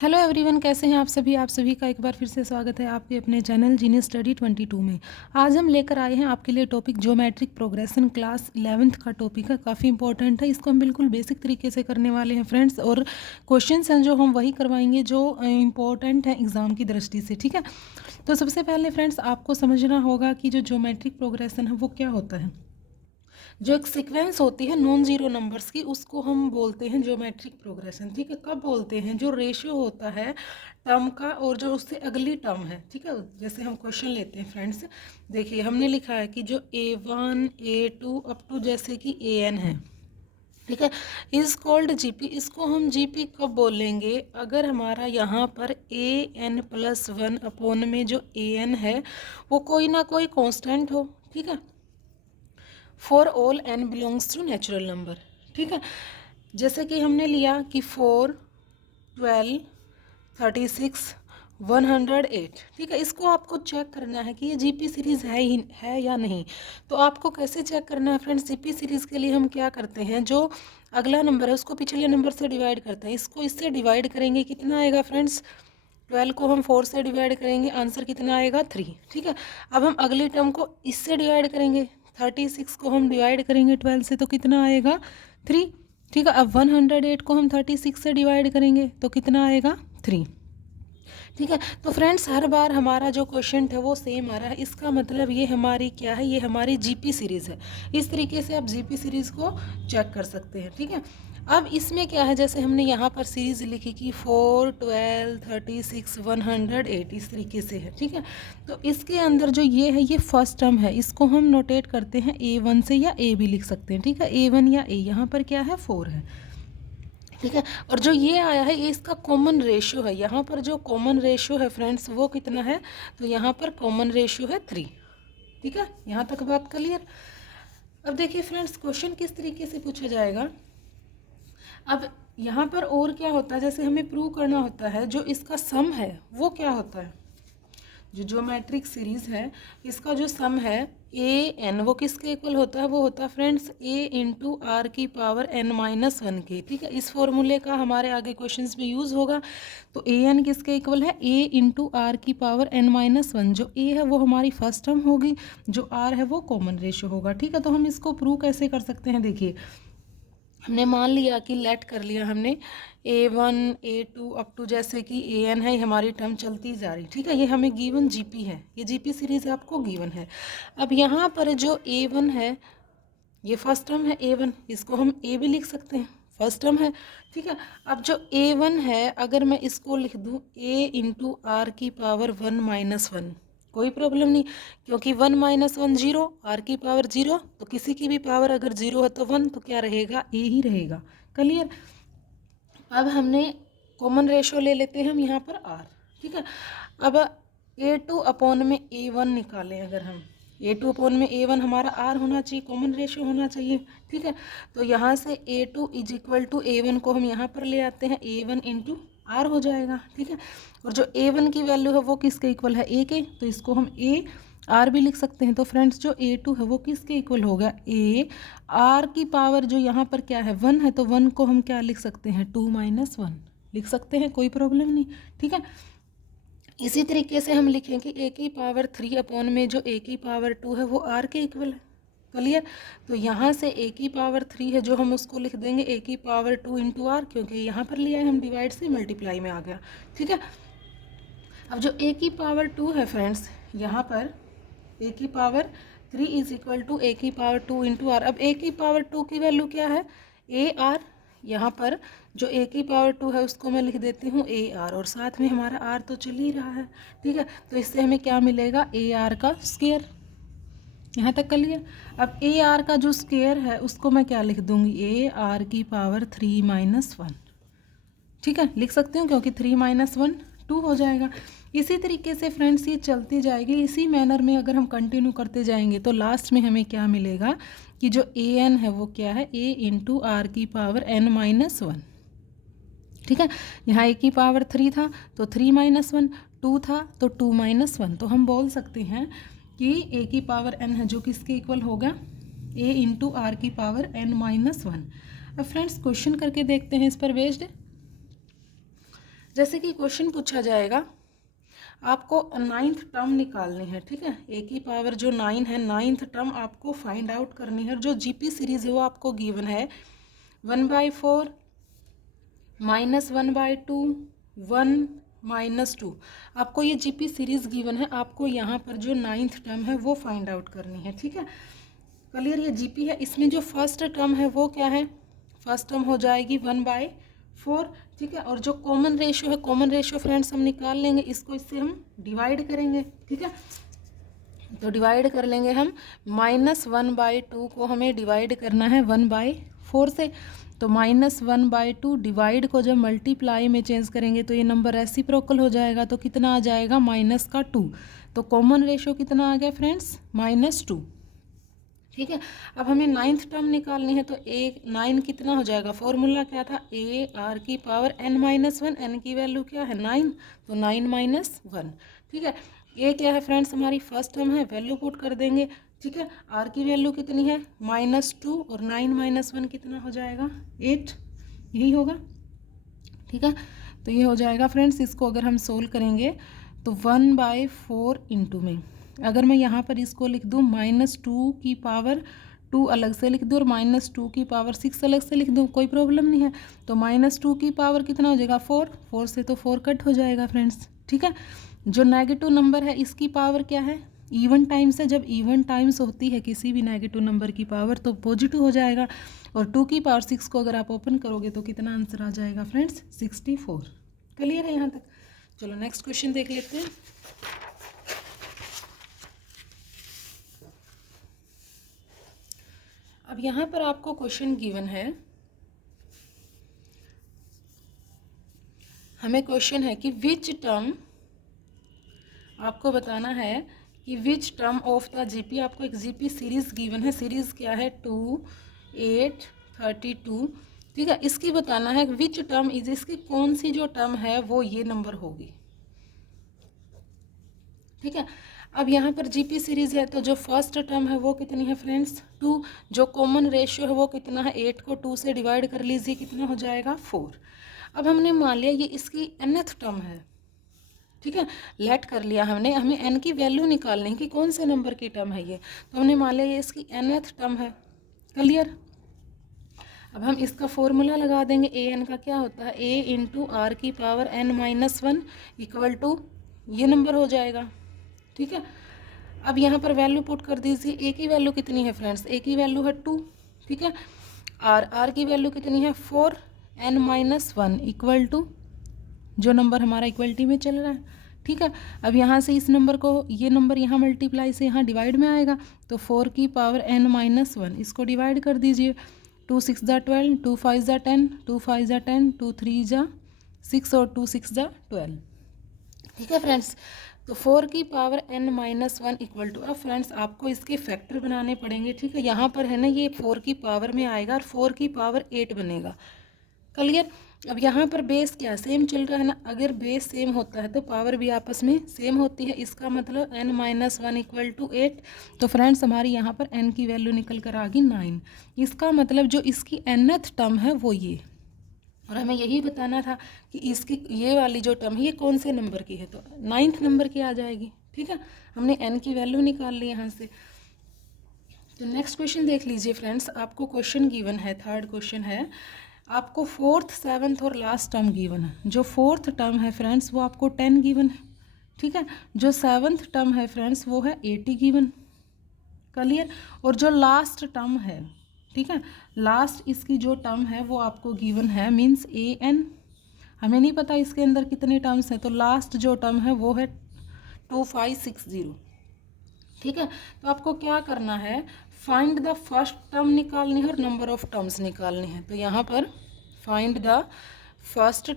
Hello everyone, कैसे हैं आप सभी। आप सभी का एक बार फिर से स्वागत है आपके अपने चैनल जीनियस स्टडी 22 में। आज हम लेकर आए हैं आपके लिए topic geometric progression. Class 11th का टॉपिक है, काफ़ी इंपॉर्टेंट है। इसको हम बिल्कुल बेसिक तरीके से करने वाले हैं फ्रेंड्स, और क्वेश्चंस हैं जो हम वही करवाएंगे जो इम्पोर्टेंट हैं एग्ज़ाम की दृष्टि से। ठीक है, तो सबसे पहले फ्रेंड्स आपको समझना होगा कि जो ज्योमेट्रिक प्रोग्रेशन है वो क्या होता है। जो एक सीक्वेंस होती है नॉन जीरो नंबर्स की, उसको हम बोलते हैं ज्योमेट्रिक प्रोग्रेशन। ठीक है, कब बोलते हैं, जो रेशियो होता है टर्म का और जो उससे अगली टर्म है। ठीक है, जैसे हम क्वेश्चन लेते हैं फ्रेंड्स, देखिए हमने लिखा है कि जो A1 A2 अप टू जैसे कि AN है, ठीक है, इज कॉल्ड जीपी। इसको हम जीपी कब बोलेंगे, अगर हमारा यहाँ पर AN+1 अपॉन में जो AN है वो कोई ना कोई कांस्टेंट हो। ठीक है, for all n belongs to natural number. ठीक है, जैसे कि हमने लिया कि 4, 12, 36, 108। ठीक है, इसको आपको चेक करना है कि ये जीपी सीरीज़ है या नहीं। तो आपको कैसे चेक करना है फ्रेंड्स, जीपी सीरीज़ के लिए हम क्या करते हैं, जो अगला नंबर है उसको पिछले नंबर से डिवाइड करते हैं। इसको इससे डिवाइड करेंगे, कितना आएगा फ्रेंड्स, 12 को हम 4 से डिवाइड करेंगे, आंसर कितना आएगा 3। ठीक है, अब हम अगली टर्म को इससे डिवाइड करेंगे, 36 को हम डिवाइड करेंगे 12 से तो कितना आएगा 3। ठीक है, अब 108 को हम 36 से डिवाइड करेंगे तो कितना आएगा 3। ठीक है, तो फ्रेंड्स हर बार हमारा जो क्वेश्चन है वो सेम आ रहा है। इसका मतलब ये हमारी क्या है, ये हमारी जीपी सीरीज़ है। इस तरीके से आप जीपी सीरीज़ को चेक कर सकते हैं। ठीक है, अब इसमें क्या है, जैसे हमने यहाँ पर सीरीज़ लिखी कि 4, 12, 36, 108 इस तरीके से है। ठीक है, तो इसके अंदर जो ये है ये फर्स्ट टर्म है, इसको हम नोटेट करते हैं A1 से, या A भी लिख सकते हैं। ठीक है, A1 या A, यहाँ पर क्या है 4 है। ठीक है, और जो ये आया है ये इसका कॉमन रेशियो है। यहाँ पर जो कॉमन रेशियो है फ्रेंड्स वो कितना है, तो यहाँ पर कॉमन रेशियो है 3। ठीक है, यहाँ तक बात क्लियर। अब देखिए फ्रेंड्स, क्वेश्चन किस तरीके से पूछा जाएगा। अब यहाँ पर और क्या होता है, जैसे हमें प्रूव करना होता है जो इसका सम है वो क्या होता है। जो ज्योमेट्रिक सीरीज है इसका जो सम है AN वो किसके इक्वल होता है, वो होता है फ्रेंड्स A×R की पावर n-1 के। ठीक है, इस फॉर्मूले का हमारे आगे क्वेश्चंस में यूज़ होगा। तो AN किसके इक्वल है, A×R की पावर n-1। जो A है वो हमारी फर्स्ट टर्म होगी, जो R है वो कॉमन रेशियो होगा। ठीक है, तो हम इसको प्रूव कैसे कर सकते हैं, देखिए हमने मान लिया कि लेट कर लिया हमने A1 A2 अप टू जैसे कि AN है, हमारी टर्म चलती जा रही। ठीक है, ये हमें गिवन जीपी है, ये जीपी सीरीज आपको गिवन है। अब यहाँ पर जो A1 है ये फर्स्ट टर्म है A1, इसको हम A भी लिख सकते हैं, फर्स्ट टर्म है। ठीक है, अब जो A1 है अगर मैं इसको लिख दूँ A×R की पावर 1-1, कोई प्रॉब्लम नहीं, क्योंकि 1-1 जीरो, R की पावर जीरो, तो किसी की भी पावर अगर जीरो है तो 1, तो क्या रहेगा A ही रहेगा। क्लियर। अब हमने कॉमन रेशो ले लेते हैं हम यहाँ पर R। ठीक है, अब A2 अपॉन में A1 निकालें, अगर हम A2 अपॉन में A1 हमारा R होना चाहिए, कॉमन रेशियो होना चाहिए। ठीक है, तो यहाँ से A2 is equal to A1 को हम यहाँ पर ले आते हैं, A1 इंटू R हो जाएगा। ठीक है, और जो A1 की वैल्यू है वो किसके इक्वल है, A के, तो इसको हम A R भी लिख सकते हैं। तो फ्रेंड्स जो A2 है वो किसके इक्वल होगा, A R की पावर जो यहाँ पर क्या है 1 है, तो 1 को हम क्या लिख सकते हैं, 2-1 लिख सकते हैं, कोई प्रॉब्लम नहीं। ठीक है, इसी तरीके से हम लिखेंगे A की पावर 3 अपॉन में जो A की पावर 2 है वो R के इक्वल है। क्लियर, तो यहाँ से A की पावर 3 है जो हम उसको लिख देंगे A की पावर 2 इंटू R, क्योंकि यहाँ पर लिया है हम डिवाइड से मल्टीप्लाई में आ गया। ठीक है, अब जो A की पावर 2 है फ्रेंड्स, यहाँ पर A की power 3 is equal to A की पावर 2 इंटू R। अब A की पावर 2 की वैल्यू क्या है, AR। यहाँ पर जो A की पावर 2 है उसको मैं लिख देती हूँ AR, और साथ में हमारा R तो चल ही रहा है। ठीक है, तो इससे हमें क्या मिलेगा, AR का स्क्वायर। यहाँ तक क्लियर। अब AR का जो स्क्वायर है उसको मैं क्या लिख दूँगी, AR की पावर 3-1। ठीक है, लिख सकती हूँ, क्योंकि 3-1 2 हो जाएगा। इसी तरीके से फ्रेंड्स ये चलती जाएगी, इसी मैनर में अगर हम कंटिन्यू करते जाएंगे तो लास्ट में हमें क्या मिलेगा कि जो AN है वो क्या है, A×R की पावर n-1। ठीक है, यहाँ A की पावर 3 था तो 3-1, 2 था तो 2-1, तो हम बोल सकते हैं कि A की पावर n है जो किसके इक्वल होगा, A×R की पावर n-1। अब फ्रेंड्स क्वेश्चन करके देखते हैं इस पर बेस्ड। जैसे कि क्वेश्चन पूछा जाएगा, आपको 9th टर्म निकालनी है, ठीक है, ए की पावर जो 9 है 9th टर्म आपको फाइंड आउट करनी है। जो जीपी सीरीज है वो आपको गिवन है 1/4 -1/2 1 -2। आपको ये जीपी सीरीज गिवन है, आपको यहाँ पर जो 9th टर्म है वो फाइंड आउट करनी है, ठीक है। क्लियर, ये जीपी है। इसमें जो फर्स्ट टर्म है वो क्या है, फर्स्ट टर्म हो जाएगी 1/4, ठीक है। और जो कॉमन रेशियो है, कॉमन रेशियो फ्रेंड्स हम निकाल लेंगे, इसको इससे हम डिवाइड करेंगे, ठीक है। तो डिवाइड कर लेंगे हम, -1/2 को हमें डिवाइड करना है 1/4 से। तो -1/2 डिवाइड को जब मल्टीप्लाई में चेंज करेंगे तो ये नंबर रेसिप्रोकल हो जाएगा, तो कितना आ जाएगा -2। तो कॉमन रेशियो कितना आ गया फ्रेंड्स, -2, ठीक है। अब हमें 9th टर्म निकालनी है, तो ए 9 कितना हो जाएगा, फॉर्मूला क्या था, ए आर की पावर n-1, n की वैल्यू क्या है 9, तो 9 - 1, ठीक है। ए क्या है फ्रेंड्स, हमारी फर्स्ट टर्म है, वैल्यू पुट कर देंगे, ठीक है। आर की वैल्यू कितनी है -2, और 9 - 1 कितना हो जाएगा 8, यही होगा, ठीक है। तो ये हो जाएगा फ्रेंड्स। इसको अगर हम सोल्व करेंगे तो 1/4 इंटू में, अगर मैं यहाँ पर इसको लिख दूँ -2 की पावर 2 अलग से लिख दूँ और -2 की पावर 6 अलग से लिख दूँ, कोई प्रॉब्लम नहीं है। तो -2 की पावर कितना हो जाएगा 4, 4 से तो 4 कट हो जाएगा फ्रेंड्स, ठीक है। जो नेगेटिव नंबर है इसकी पावर क्या है, इवन टाइम्स है, जब इवन टाइम्स होती है किसी भी नेगेटिव नंबर की पावर तो पॉजिटिव हो जाएगा। और 2 की पावर 6 को अगर आप ओपन करोगे तो कितना आंसर आ जाएगा फ्रेंड्स, 64। क्लियर है यहाँ तक। चलो नेक्स्ट क्वेश्चन देख लेते हैं। अब यहाँ पर आपको क्वेश्चन गिवन है, हमें क्वेश्चन है कि विच टर्म, आपको बताना है कि which term of the GP, आपको एक जीपी सीरीज गिवन है, सीरीज क्या है 2 8 32, ठीक है। इसकी बताना है विच टर्म इज, इसकी कौन सी जो टर्म है वो ये नंबर होगी, ठीक है। अब यहाँ पर जीपी सीरीज है तो जो फर्स्ट टर्म है वो कितनी है फ्रेंड्स 2, जो कॉमन रेशियो है वो कितना है 8 को 2 से डिवाइड कर लीजिए, कितना हो जाएगा 4। अब हमने मान लिया ये इसकी nth टर्म है, ठीक है, लेट कर लिया हमने, हमें n की वैल्यू निकालनी है कि कौन से नंबर की टर्म है ये, तो हमने मान लिया ये इसकी nth टर्म है। क्लियर। अब हम इसका फॉर्मूला लगा देंगे, ए एन का क्या होता है, a इंटू आर की पावर n-1 इक्वल टू ये नंबर हो जाएगा, ठीक है। अब यहाँ पर वैल्यू पुट कर दीजिए, ए की वैल्यू कितनी है फ्रेंड्स, ए की वैल्यू है 2, ठीक है। आर की वैल्यू कितनी है 4, n-1 इक्वल टू जो नंबर हमारा इक्वलिटी में चल रहा है, ठीक है। अब यहाँ से इस नंबर को, ये नंबर यहाँ मल्टीप्लाई से यहाँ डिवाइड में आएगा, तो 4 की पावर n-1 इसको डिवाइड कर दीजिए, 2 6 ज़ा 12, 2 5 ज़ा 10, 2 5 ज़ा 10, 2 3 ज़ा 6 और 2 6 ज़ा 12, ठीक है फ्रेंड्स। तो 4 की पावर n-1 इक्वल टू, अब फ्रेंड्स आपको इसके फैक्टर बनाने पड़ेंगे, ठीक है। यहाँ पर है ना ये 4 की पावर में आएगा और 4 की पावर 8 बनेगा। क्लियर। अब यहाँ पर बेस क्या सेम चल रहा है ना, अगर बेस सेम होता है तो पावर भी आपस में सेम होती है, इसका मतलब n-1 इक्वल टू 8। तो फ्रेंड्स हमारी यहाँ पर n की वैल्यू निकल कर आ गई 9। इसका मतलब जो इसकी nth टर्म है वो ये, और हमें यही बताना था कि इसकी ये वाली जो टर्म है ये कौन से नंबर की है, तो 9th नंबर की आ जाएगी, ठीक है। हमने n की वैल्यू निकाल ली यहाँ से। तो नेक्स्ट क्वेश्चन देख लीजिए फ्रेंड्स, आपको क्वेश्चन गिवन है, थर्ड क्वेश्चन है, आपको 4th 7th और लास्ट टर्म गिवन है। जो 4th टर्म है फ्रेंड्स वो आपको 10 गिवन है, ठीक है। जो 7th टर्म है फ्रेंड्स वो है 80 गिवन। क्लियर। और जो लास्ट टर्म है, ठीक है, लास्ट इसकी जो टर्म है वो आपको गिवन है, मीन्स an, हमें नहीं पता इसके अंदर कितने टर्म्स हैं, तो लास्ट जो टर्म है वो है 2560, ठीक है। तो आपको क्या करना है, फाइंड द फर्स्ट टर्म निकालनी है और नंबर ऑफ टर्म्स निकालनी है। तो यहाँ पर find the first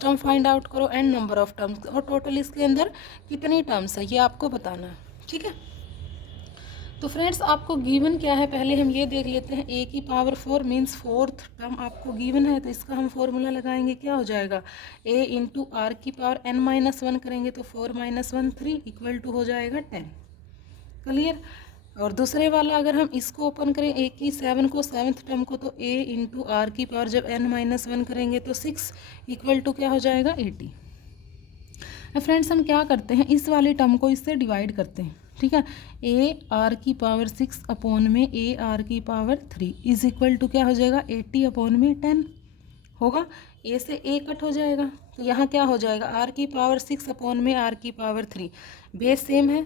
term find out करो एंड नंबर ऑफ टर्म्स, और टोटल इसके अंदर कितनी टर्म्स है ये आपको बताना है, ठीक है। तो फ्रेंड्स आपको गिवन क्या है पहले हम ये देख लेते हैं, a की पावर 4 मीन्स 4th टर्म आपको गिवन है, तो इसका हम फॉर्मूला लगाएंगे, क्या हो जाएगा a इंटू आर की पावर n-1 करेंगे तो 4 - 1 3 इक्वल टू हो जाएगा 10। क्लियर। और दूसरे वाला अगर हम इसको ओपन करें ए की 7 को, 7th टर्म को, तो a इंटू आर की पावर जब n-1 करेंगे तो 6 इक्वल टू क्या हो जाएगा 80। अब फ्रेंड्स हम क्या करते हैं, इस वाली टर्म को इससे डिवाइड करते हैं, ठीक है। ए आर की पावर 6 अपॉन में ए आर की पावर 3 इज इक्वल टू क्या हो जाएगा 80 अपॉन में 10 होगा। ए से ए कट हो जाएगा तो यहाँ क्या हो जाएगा आर की पावर 6 अपॉन में आर की पावर 3, बेस सेम है,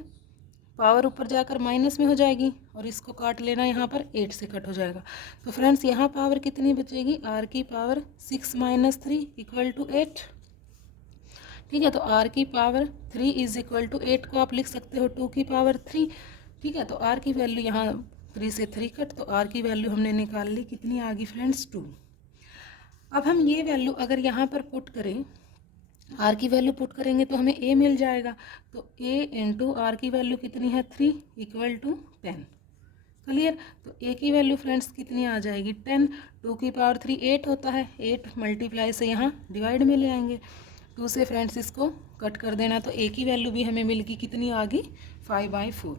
पावर ऊपर जाकर माइनस में हो जाएगी और इसको काट लेना, यहाँ पर 8 से कट हो जाएगा। तो फ्रेंड्स यहाँ पावर कितनी बचेगी, आर की पावर 6 माइनस 3 इक्वल टू 8, ठीक है। तो आर की पावर 3 इज इक्वल टू 8 को आप लिख सकते हो 2 की पावर 3, ठीक है। तो आर की वैल्यू यहाँ 3 से 3 कट, तो आर की वैल्यू हमने निकाल ली, कितनी आ गई फ्रेंड्स 2। अब हम ये वैल्यू अगर यहाँ पर पुट करें, आर की वैल्यू पुट करेंगे तो हमें ए मिल जाएगा, तो ए इंटू आर की वैल्यू कितनी है 3 इक्वल टू 10, क्लियर। तो ए की वैल्यू फ्रेंड्स कितनी आ जाएगी 10, 2 की पावर 3 8 होता है, 8 मल्टीप्लाई से यहाँ डिवाइड में ले आएंगे, 2 से फ्रेंड्स इसको कट कर देना, तो ए की वैल्यू भी हमें मिल गई, कितनी आ गई 5/4,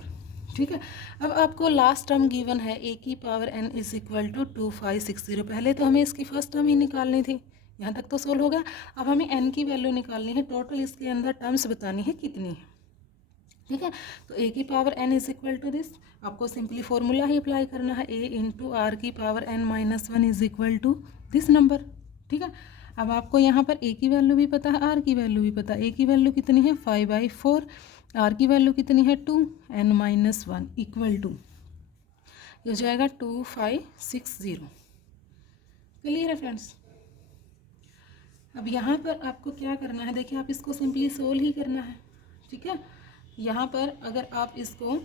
ठीक है। अब आपको लास्ट टर्म गिवन है ए की power n is equal to 2560, पहले तो हमें इसकी फर्स्ट टर्म ही निकालनी थी, यहाँ तक तो सोल्व हो गया। अब हमें n की वैल्यू निकालनी है, टोटल इसके अंदर टर्म्स बतानी है कितनी है, ठीक है। तो a की power n is equal to this, आपको सिंपली फॉर्मूला ही अप्लाई करना है, a इंटू आर की power n-1 is equal to this number, ठीक है। अब आपको यहाँ पर a की वैल्यू भी पता है, r की वैल्यू भी पता है, a की वैल्यू कितनी है 5/4, r की वैल्यू कितनी है 2, n-1 इक्वल टू ये हो जाएगा 2560, क्लियर है फ्रेंड्स। अब यहाँ पर आपको क्या करना है, देखिए आप इसको सिंपली सोल्व ही करना है, ठीक है। यहाँ पर अगर आप इसको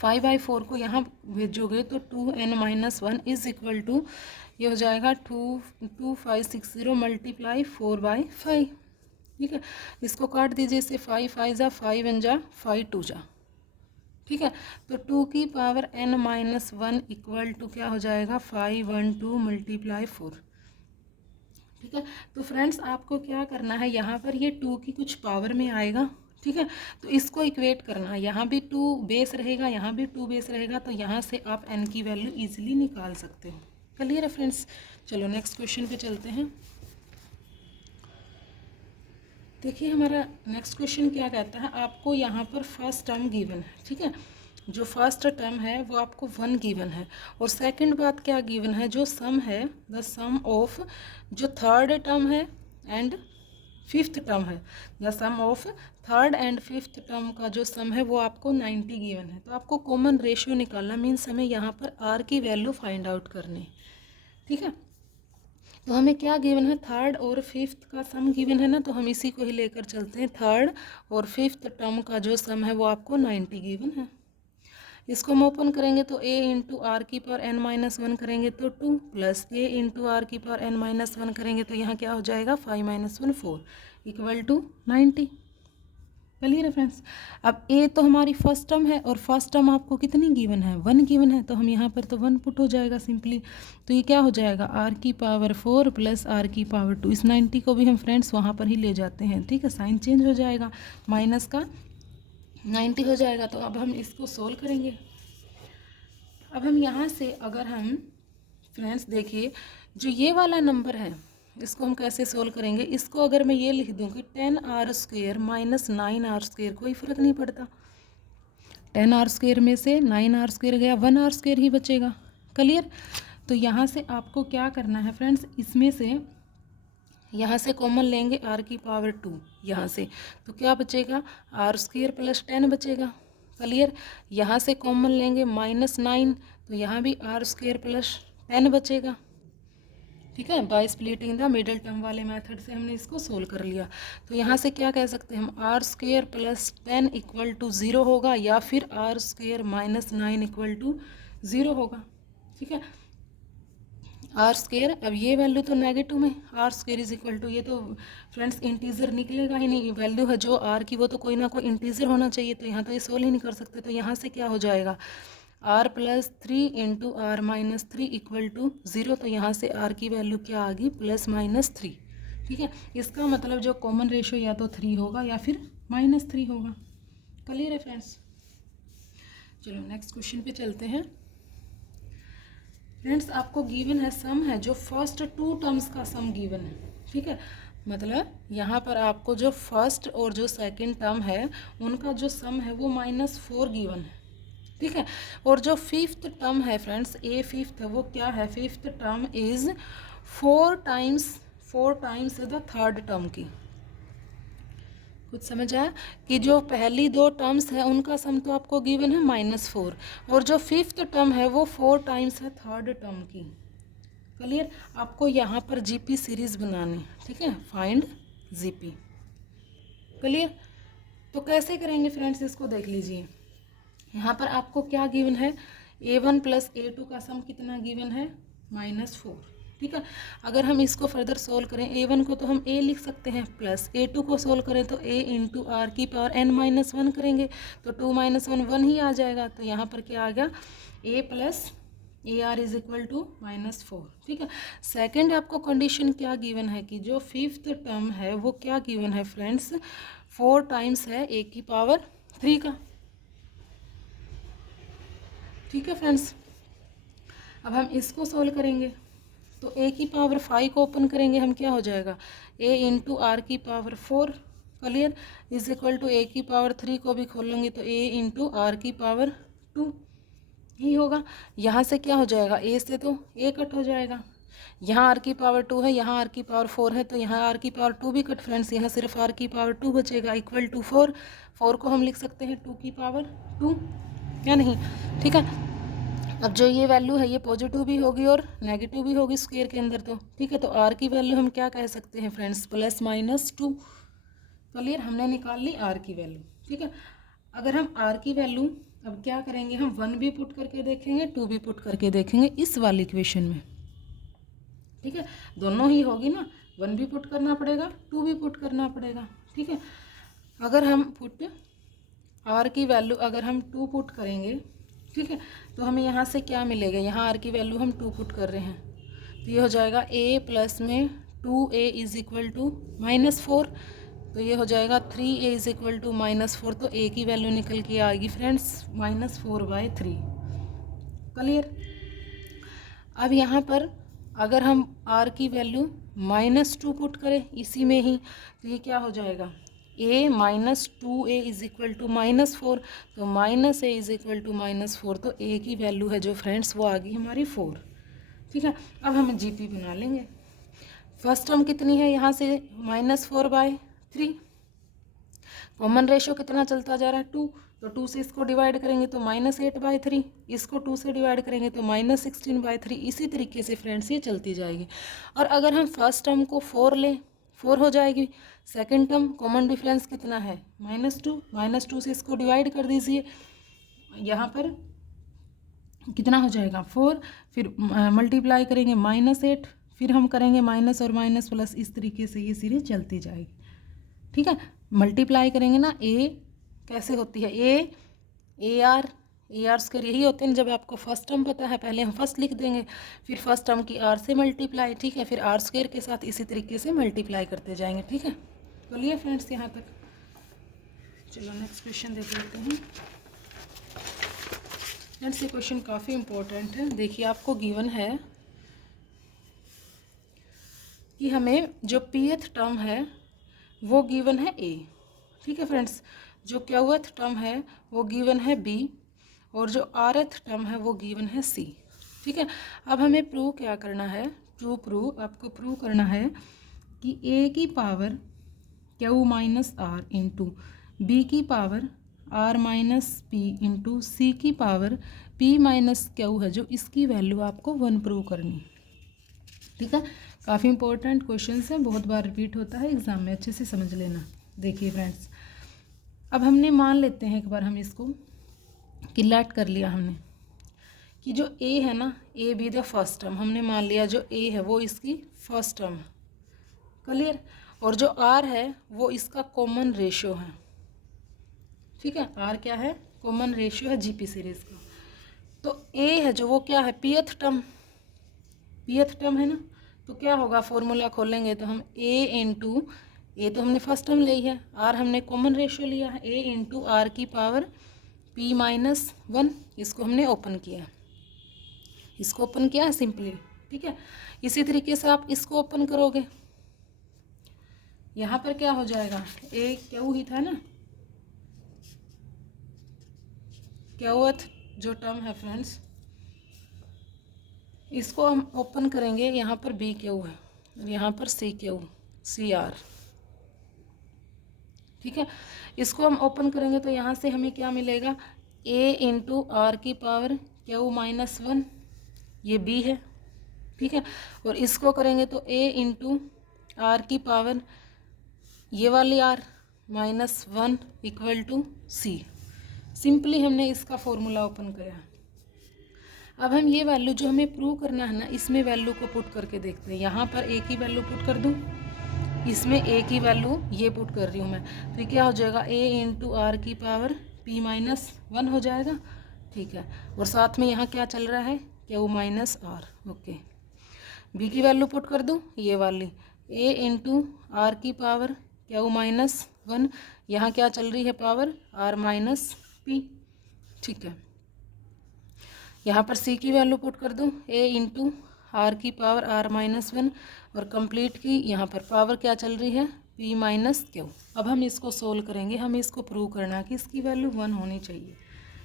5/4 को यहाँ भेजोगे तो 2n-1 इज इक्वल टू ये हो जाएगा 2560 मल्टीप्लाई 4/5, ठीक है। इसको काट दीजिए, इससे 5 5 जा 5 1 जा 5 2 जा, ठीक है। तो 2 की पावर n-1 इक्वल टू क्या हो जाएगा 512 मल्टीप्लाई 4, ठीक है। तो फ्रेंड्स आपको क्या करना है, यहाँ पर ये 2 की कुछ पावर में आएगा, ठीक है। तो इसको इक्वेट करना है, यहाँ भी 2 बेस रहेगा, यहाँ भी 2 बेस रहेगा, तो यहाँ से आप n की वैल्यू इजीली निकाल सकते हो, क्लियर है फ्रेंड्स। चलो नेक्स्ट क्वेश्चन पे चलते हैं। देखिए हमारा नेक्स्ट क्वेश्चन क्या कहता है, आपको यहाँ पर फर्स्ट टर्म गिवन है, ठीक है। जो फर्स्ट टर्म है वो आपको 1 गिवन है, और सेकंड बात क्या गिवन है, जो सम है द सम ऑफ जो थर्ड टर्म है एंड फिफ्थ टर्म है, the sum of third and fifth term का जो सम है वो आपको 90 गिवन है। तो आपको कॉमन रेशियो निकालना, मीन्स हमें यहाँ पर आर की वैल्यू फाइंड आउट करनी, ठीक है। तो हमें क्या गिवन है, थर्ड और फिफ्थ का सम गिवन है ना, तो हम इसी को ही लेकर चलते हैं, थर्ड और फिफ्थ टर्म का जो सम है वो आपको 90 गिवन है। इसको हम ओपन करेंगे तो a इंटू आर की पावर n-1 करेंगे तो 2 प्लस a इंटू आर की पावर n-1 करेंगे तो यहाँ क्या हो जाएगा 5 - 1 4 इक्वल टू 90, क्लियर है फ्रेंड्स। अब a तो हमारी फर्स्ट टर्म है, और फर्स्ट टर्म आपको कितनी गिवन है 1 गिवन है, तो हम यहाँ पर तो 1 पुट हो जाएगा सिंपली, तो ये क्या हो जाएगा r की पावर 4 प्लस r की पावर 2, इस 90 को भी हम फ्रेंड्स वहाँ पर ही ले जाते हैं, ठीक है। साइन चेंज हो जाएगा, माइनस का 90 हो जाएगा। तो अब हम इसको सोल्व करेंगे। अब हम यहाँ से अगर हम फ्रेंड्स देखिए जो ये वाला नंबर है इसको हम कैसे सोल्व करेंगे, इसको अगर मैं ये लिख दूँ कि 10r² माइनस 9r², कोई फ़र्क नहीं पड़ता, 10r² में से 9r² गया, 1r² ही बचेगा, क्लियर। तो यहाँ से आपको क्या करना है फ्रेंड्स, इसमें से यहाँ से कॉमन लेंगे r की पावर 2, यहाँ से तो क्या बचेगा r² प्लस 10 बचेगा, क्लियर। यहाँ से कॉमन लेंगे -9, तो यहाँ भी r² प्लस 10 बचेगा, ठीक है। By splitting the middle term वाले मेथड से हमने इसको सोल्व कर लिया। तो यहाँ से क्या कह सकते हैं हम, r² प्लस 10 इक्वल टू 0 होगा, या फिर r² माइनस 9 इक्वल टू 0 होगा, ठीक है। r², अब ये वैल्यू तो नेगेटिव में, r² इज इक्वल टू, ये तो फ्रेंड्स इंटीजर निकलेगा ही नहीं, वैल्यू है जो r की वो तो कोई ना कोई इंटीजर होना चाहिए, तो यहाँ तो ये सोल्व ही नहीं कर सकते। तो यहाँ से क्या हो जाएगा r plus 3 into R minus 3 equal to 0, तो यहाँ से r की वैल्यू क्या आ गई +-3, ठीक है। इसका मतलब जो कॉमन रेशियो या तो 3 होगा या फिर -3 होगा, क्लियर है फ्रेंड्स। चलो नेक्स्ट क्वेश्चन पे चलते हैं। फ्रेंड्स आपको गिवन है सम है जो फर्स्ट टू टर्म्स का सम गिवन है, ठीक है। मतलब यहाँ पर आपको जो फर्स्ट और जो सेकंड टर्म है उनका जो सम है वो -4 गिवन है, ठीक है। और जो फिफ्थ टर्म है फ्रेंड्स, ए फिफ्थ है, वो क्या है, fifth term is 4 times the third term की। कुछ समझ आया कि जो पहली दो टर्म्स है उनका सम तो आपको गिवन है -4, और जो फिफ्थ टर्म है वो 4 टाइम्स है थर्ड टर्म की। क्लियर। आपको यहाँ पर जीपी सीरीज बनानी, ठीक है, फाइंड जीपी। क्लियर। तो कैसे करेंगे फ्रेंड्स, इसको देख लीजिए। यहाँ पर आपको क्या गिवन है, a1 प्लस a2 का सम कितना गिवन है, -4, ठीक है। अगर हम इसको फर्दर सोल्व करें, a1 को तो हम a लिख सकते हैं, प्लस a2 को सोल्व करें तो a इंटू आर की पावर n-1 करेंगे तो 2 - 1 1 ही आ जाएगा। तो यहाँ पर क्या आ गया, a plus A R is equal to -4, ठीक है। सेकेंड आपको कंडीशन क्या गिवन है कि जो फिफ्थ टर्म है वो क्या गिवन है फ्रेंड्स, 4 टाइम्स है a की पावर 3 का, ठीक है फ्रेंड्स। अब हम इसको सोल्व करेंगे तो a की पावर 5 को ओपन करेंगे हम, क्या हो जाएगा, a इंटू आर की power 4, clear, is equal to a की पावर 3 को भी खोलेंगे तो a इंटू आर की पावर 2 ही होगा। यहाँ से क्या हो जाएगा, a से तो a कट हो जाएगा, यहाँ r की पावर 2 है, यहाँ r की पावर 4 है, तो यहाँ r की पावर 2 भी कट फ्रेंड्स, यहाँ सिर्फ r की पावर 2 बचेगा, इक्वल टू 4 को हम लिख सकते हैं 2 की पावर 2, या नहीं, ठीक है। अब जो ये वैल्यू है ये पॉजिटिव भी होगी और नेगेटिव भी होगी स्क्वायर के अंदर, तो ठीक है। तो r की वैल्यू हम क्या कह सकते हैं फ्रेंड्स, +-2। क्लियर, हमने निकाल ली r की वैल्यू, ठीक है। अगर हम r की वैल्यू अब क्या करेंगे, हम 1 भी पुट करके देखेंगे, 2 भी पुट करके देखेंगे इस वाली इक्वेशन में, ठीक है। दोनों ही होगी ना, 1 भी पुट करना पड़ेगा, 2 भी पुट करना पड़ेगा, ठीक है। अगर हम पुट r की वैल्यू अगर हम 2 पुट करेंगे, ठीक है, तो हमें यहाँ से क्या मिलेगा, यहाँ r की वैल्यू हम 2 पुट कर रहे हैं तो ये हो जाएगा a प्लस में 2a इज इक्वल टू -4, तो ये हो जाएगा 3a इज इक्वल टू -4, तो a की वैल्यू निकल के आएगी फ्रेंड्स -4/3। क्लियर। अब यहाँ पर अगर हम r की वैल्यू -2 पुट करें इसी में ही, तो ये क्या हो जाएगा, a -2a is equal to -4, तो -a इज इक्वल टू -4, तो a की वैल्यू है जो फ्रेंड्स वो आ गई हमारी 4, ठीक है। अब हम जीपी बना लेंगे। फर्स्ट टर्म कितनी है, यहाँ से -4/3, कॉमन रेशियो कितना चलता जा रहा है 2, तो 2 से इसको डिवाइड करेंगे तो -8/3, इसको 2 से डिवाइड करेंगे तो -16/3, इसी तरीके से फ्रेंड्स ये चलती जाएगी। और अगर हम फर्स्ट टर्म को 4 लें, 4 हो जाएगी, सेकंड टर्म कॉमन डिफरेंस कितना है -2 से इसको डिवाइड कर दीजिए, यहाँ पर कितना हो जाएगा 4, फिर मल्टीप्लाई करेंगे -8, फिर हम करेंगे माइनस और माइनस प्लस, इस तरीके से ये सीरीज चलती जाएगी, ठीक है। मल्टीप्लाई करेंगे ना, ए कैसे होती है, ए आर स्क्वायर यही होते हैं। जब आपको फर्स्ट टर्म पता है पहले हम फर्स्ट लिख देंगे, फिर फर्स्ट टर्म की आर से मल्टीप्लाई, ठीक है, फिर आर स्क्वायर के साथ इसी तरीके से मल्टीप्लाई करते जाएंगे, ठीक है। बोलिए फ्रेंड्स यहाँ तक। चलो नेक्स्ट क्वेश्चन देख लेते हैं फ्रेंड्स। ये क्वेश्चन काफ़ी इंपॉर्टेंट है। देखिए आपको गिवन है कि हमें जो पीएथ टर्म है वो गिवन है ए, ठीक है फ्रेंड्स। जो क्यूएथ टर्म है वो गिवन है बी, और जो आरएथ टर्म है वो गिवन है सी, ठीक है। अब हमें प्रूव क्या करना है, आपको प्रूव करना है कि ए की power Q minus R into B की power R minus P into C की पावर पी माइनस क्यू है, जो इसकी वैल्यू आपको 1 प्रूव करनी, ठीक है। काफ़ी इंपॉर्टेंट क्वेश्चन है, बहुत बार रिपीट होता है एग्जाम में, अच्छे से समझ लेना। देखिए फ्रेंड्स, अब हमने मान लेते हैं एक बार हम इसको कि लेट कर लिया हमने कि जो ए है ना, A be the first term, हमने मान लिया जो ए है वो इसकी फर्स्ट टर्म है, क्लियर। और जो आर है वो इसका कॉमन रेशियो है, ठीक है। आर क्या है, कॉमन रेशियो है जीपी सीरीज का। तो ए है जो वो क्या है, पीएथ टर्म है ना, तो क्या होगा, फॉर्मूला खोलेंगे तो हम ए इंटू, ए तो हमने फर्स्ट टर्म ली है, आर हमने कॉमन रेशियो लिया है, ए इंटू आर की पावर p माइनस 1, इसको हमने ओपन किया, इसको ओपन किया सिंपली, ठीक है। इसी तरीके से आप इसको ओपन करोगे, यहाँ पर क्या हो जाएगा, ए क्यू ही था ना, क्यूथ जो टर्म है फ्रेंड्स, इसको हम ओपन करेंगे, यहाँ पर बी क्यू है और यहाँ पर सी क्यू, सी आर, ठीक है। इसको हम ओपन करेंगे तो यहाँ से हमें क्या मिलेगा, ए इंटू आर की पावर क्यू माइनस 1, ये बी है, ठीक है। और इसको करेंगे तो ए इंटू आर की पावर ये वाली R minus 1 equal to C. Simply हमने इसका फॉर्मूला ओपन किया। अब हम ये वैल्यू जो हमें प्रूव करना है ना, इसमें वैल्यू को पुट करके देखते हैं। यहाँ पर ए की वैल्यू पुट कर दूँ, इसमें ए की वैल्यू ये पुट कर रही हूँ मैं, तो क्या हो जाएगा, ए इंटू आर की पावर पी माइनस 1 हो जाएगा, ठीक है। और साथ में यहाँ क्या चल रहा है, Q minus R, okay. B की वैल्यू पुट कर दूँ, ये वाली ए इंटू आर की पावर क्यू माइनस 1, यहाँ क्या चल रही है पावर, आर माइनस पी, ठीक है। यहाँ पर सी की वैल्यू पुट कर दूँ, ए इंटू आर की पावर आर माइनस 1, और कंप्लीट की यहाँ पर पावर क्या चल रही है, पी माइनस क्यू। अब हम इसको सोल्व करेंगे, हमें इसको प्रूव करना है कि इसकी वैल्यू 1 होनी चाहिए,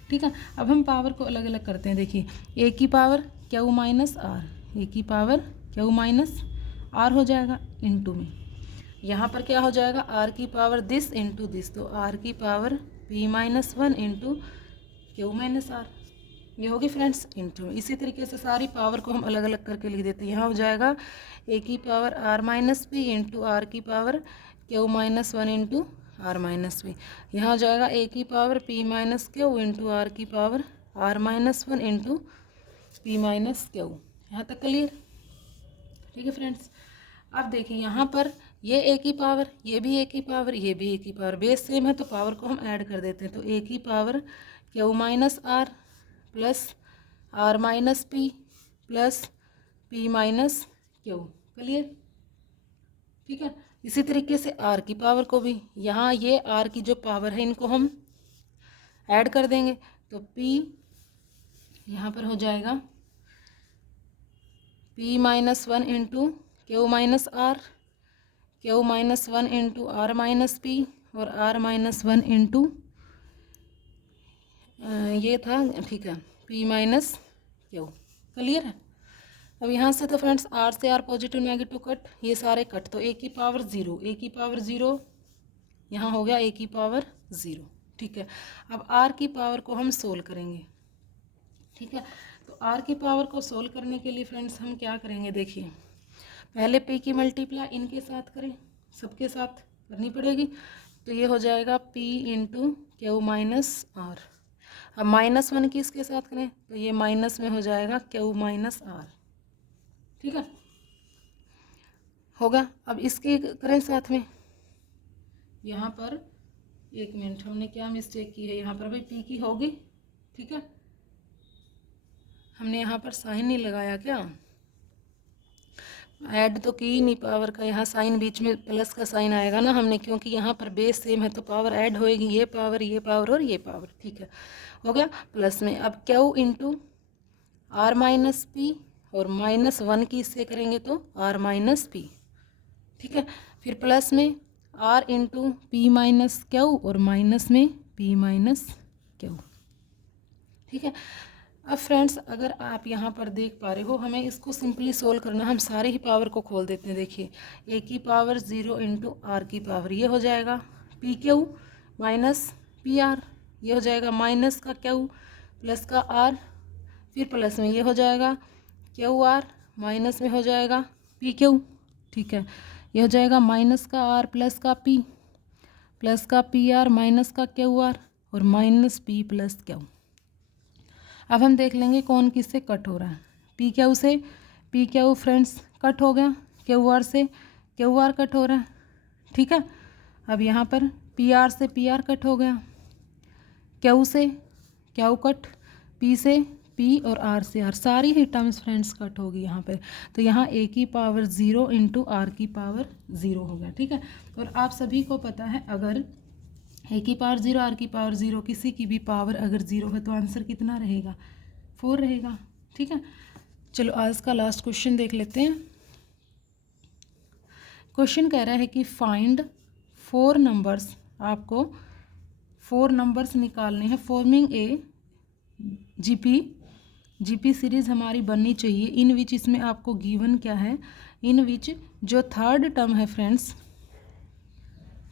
ठीक है। अब हम पावर को अलग अलग करते हैं, देखिए ए की पावर क्यू माइनस आर, ए की पावर क्यू माइनस आर हो जाएगा इंटू में, यहाँ पर क्या हो जाएगा, आर की पावर दिस इंटू दिस, तो आर की power P minus 1 into Q minus R, ये होगी फ्रेंड्स इंटू। इसी तरीके से सारी पावर को हम अलग अलग करके लिख देते हैं। यहाँ हो जाएगा ए की power R minus P into R की power Q minus 1 into R minus P. यहाँ हो जाएगा ए की power P minus Q into R की power R minus 1 into P minus Q. यहाँ तक क्लियर, ठीक है फ्रेंड्स। अब देखिए यहाँ पर ये ए की पावर, ये भी ए की पावर, ये भी ए की पावर, बेस सेम है तो पावर को हम ऐड कर देते हैं। तो ए की power Q minus R plus R minus P plus P minus Q, clear, ठीक है। इसी तरीके से आर की पावर को भी, यहाँ ये आर की जो पावर है इनको हम ऐड कर देंगे, तो पी यहाँ पर हो जाएगा P minus 1 into Q minus R, Q minus 1 into R minus P, और आर माइनस 1 इंटू ये था, ठीक है, पी माइनस क्यू, क्लियर है। अब यहाँ से तो फ्रेंड्स आर से आर पॉजिटिव नेगेटिव कट, ये सारे कट, तो ए की पावर 0, ए की पावर 0 यहाँ हो गया ए की पावर 0, ठीक है। अब आर की पावर को हम सोल्व करेंगे, ठीक है। तो आर की पावर को सोल्व करने के लिए फ्रेंड्स हम क्या करेंगे, देखिए पहले पी की मल्टीप्लाई इनके साथ करें, सबके साथ करनी पड़ेगी, तो ये हो जाएगा P into Q minus R. अब माइनस 1 की इसके साथ करें तो ये माइनस में हो जाएगा क्यू माइनस आर, ठीक है, होगा। अब इसके करें साथ में, यहाँ पर एक मिनट, हमने क्या मिस्टेक की है, यहाँ पर भाई पी की होगी, ठीक है, हमने यहाँ पर साइन नहीं लगाया क्या, ऐड तो की नहीं पावर का, यहाँ साइन बीच में प्लस का साइन आएगा ना हमने, क्योंकि यहाँ पर बेस सेम है तो पावर ऐड होएगी, ये पावर और ये पावर, ठीक है, हो गया प्लस में। अब Q into R minus P, और माइनस 1 की इससे करेंगे तो आर माइनस पी, ठीक है, फिर प्लस में R into P minus Q, और माइनस में पी माइनस क्यू, ठीक है। अब फ्रेंड्स अगर आप यहाँ पर देख पा रहे हो, हमें इसको सिंपली सोल्व करना, हम सारे ही पावर को खोल देते हैं। देखिए ए की पावर 0 इंटू आर की पावर, ये हो जाएगा P Q minus P R, ये हो जाएगा माइनस का क्यू प्लस का आर, फिर प्लस में ये हो जाएगा क्यू आर, माइनस में हो जाएगा पी क्यू, ठीक है, ये हो जाएगा माइनस का आर प्लस का पी, प्लस का पी आर माइनस का क्यू आर, और माइनस पी प्लस क्यू। अब हम देख लेंगे कौन किससे कट हो रहा है, पी क्यू से पी क्यू फ्रेंड्स कट हो गया, क्यू आर से क्यू आर कट हो रहा है, ठीक है। अब यहाँ पर पी आर से पी आर कट हो गया, क्यू से क्यू कट, पी से पी, और आर से आर, सारी ही टर्म्स फ्रेंड्स कट होगी यहाँ पे। तो यहाँ ए की पावर 0 इंटू आर की पावर 0 हो गया, ठीक है। और आप सभी को पता है अगर ए की पावर 0, आर की पावर 0, किसी की भी पावर अगर 0 है तो आंसर कितना रहेगा? 4 रहेगा। ठीक है, चलो आज का लास्ट क्वेश्चन देख लेते हैं। क्वेश्चन कह रहा है कि फाइंड 4 नंबर्स, आपको 4 नंबर्स निकालने हैं फॉर्मिंग ए जीपी सीरीज हमारी बननी चाहिए, इन विच, इसमें आपको गिवन क्या है, इन विच जो थर्ड टर्म है friends,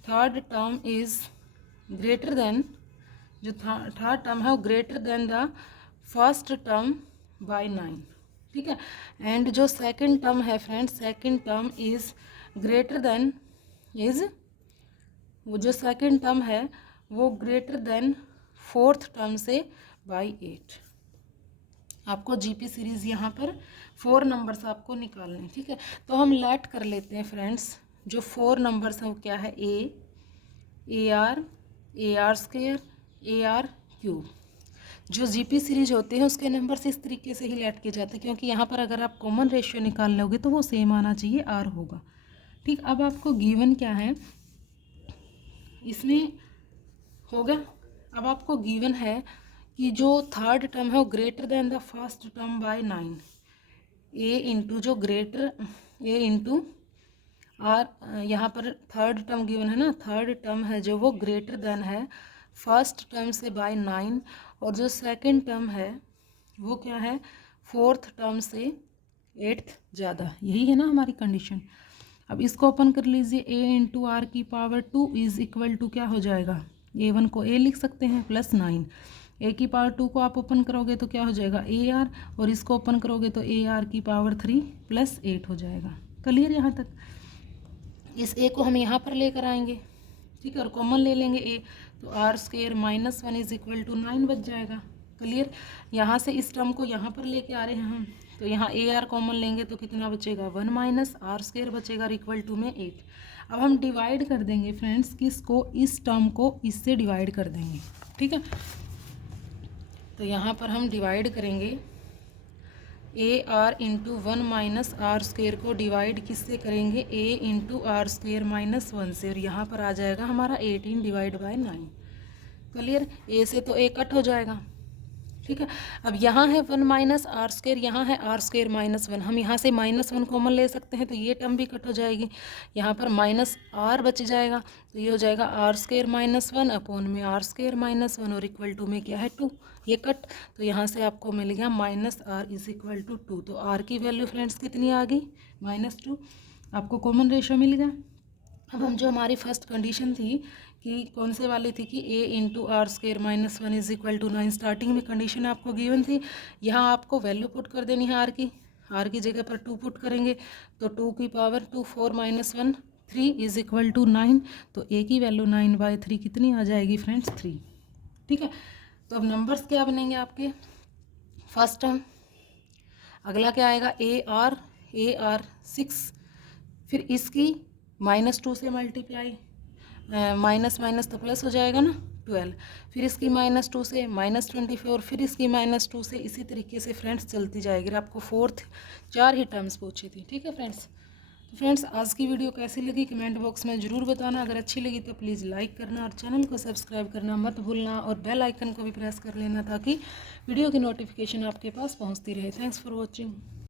third term is greater than, जो थर्ड टर्म है वो greater than the first term by 9। ठीक है, एंड जो सेकंड टर्म है friends, second term is greater than, is, वो जो सेकंड टर्म है वो ग्रेटर देन फोर्थ टर्म से बाय 8। आपको जीपी सीरीज यहाँ पर 4 नंबर्स आपको निकालने हैं। ठीक है, तो हम लेट कर लेते हैं फ्रेंड्स, जो 4 नंबर्स हैं वो क्या है, A R square, A R cube. जो जीपी सीरीज होते हैं उसके नंबर्स इस तरीके से ही लेट किए जाते हैं, क्योंकि यहाँ पर अगर आप कॉमन रेशियो निकाल लोगे तो वो सेम आना चाहिए, आर होगा। ठीक, अब आपको गिवन क्या है, इसमें हो गया। अब आपको गिवन है कि जो थर्ड टर्म है वो greater than the first term by 9, A into जो ग्रेटर, ए इंटू आर, यहाँ पर थर्ड टर्म गिवन है ना, थर्ड टर्म है जो वो ग्रेटर देन है फर्स्ट टर्म से बाय 9, और जो सेकंड टर्म है वो क्या है, फोर्थ टर्म से 8th ज़्यादा, यही है ना हमारी कंडीशन। अब इसको ओपन कर लीजिए, ए इंटू आर की पावर 2 इज इक्वल टू क्या हो जाएगा, A1 को A लिख सकते हैं प्लस 9, ए की पावर 2 को आप ओपन करोगे तो क्या हो जाएगा ए आर, और इसको ओपन करोगे तो ए आर की पावर 3 प्लस 8 हो जाएगा। क्लियर यहाँ तक? इस ए को हम यहाँ पर लेकर आएंगे, ठीक है, और कॉमन ले लेंगे ए, तो R square minus 1 is equal to 9 बच जाएगा। क्लियर, यहाँ से इस टर्म को यहाँ पर लेके आ रहे हैं हम, तो यहाँ ए आर कॉमन लेंगे तो कितना बचेगा, 1 माइनस आर स्क्वायर बचेगा, इक्वल टू में 8। अब हम डिवाइड कर देंगे फ्रेंड्स, किसको, इस टर्म को इससे डिवाइड कर देंगे। ठीक है, तो यहाँ पर हम डिवाइड करेंगे, A R into 1 minus R square को डिवाइड किससे करेंगे, A into R square minus 1 से, और यहाँ पर आ जाएगा हमारा 18 डिवाइड बाय 9। क्लियर, ए से तो ए कट हो जाएगा। ठीक है, अब यहाँ है 1 माइनस आर स्क्वेयर, यहाँ है आर स्क्वेयर माइनस 1, हम यहाँ से माइनस 1 कॉमन ले सकते हैं, तो ये टर्म भी कट हो जाएगी, यहाँ पर माइनस आर बच जाएगा, तो ये हो जाएगा आर स्क्वेयर माइनस 1 अपॉन में आर स्क्वेयर माइनस 1, और इक्वल टू में क्या है 2, ये कट, तो यहाँ से आपको मिल गया minus R is equal to 2। तो आर की वैल्यू फ्रेंड्स कितनी आ गई, -2, आपको कॉमन रेशो मिल गया। अब हम जो हमारी फर्स्ट कंडीशन थी कि कौन से वाली थी, कि A into R square minus 1 is equal to 9, starting में कंडीशन आपको गिवन थी, यहाँ आपको वैल्यू पुट कर देनी है आर की जगह पर 2 पुट करेंगे, तो 2 की power 2, 4 minus 1 3 is equal to 9, तो ए की वैल्यू 9/3 कितनी आ जाएगी फ्रेंड्स, 3। ठीक है, तो अब नंबर्स क्या बनेंगे आपके, फर्स्ट टर्म, अगला क्या आएगा, ए आर 6, फिर इसकी -2 से मल्टीप्लाई, माइनस माइनस तो प्लस हो जाएगा ना, 12, फिर इसकी -2 से -24, फिर इसकी -2 से, इसी तरीके से फ्रेंड्स चलती जाएगी। आपको 4 ही टर्म्स पूछी थी। ठीक है फ्रेंड्स, तो फ्रेंड्स आज की वीडियो कैसी लगी कमेंट बॉक्स में ज़रूर बताना, अगर अच्छी लगी तो प्लीज़ लाइक करना और चैनल को सब्सक्राइब करना मत भूलना, और बेल आइकन को भी प्रेस कर लेना ताकि वीडियो की नोटिफिकेशन आपके पास पहुँचती रहे। Thanks for watching.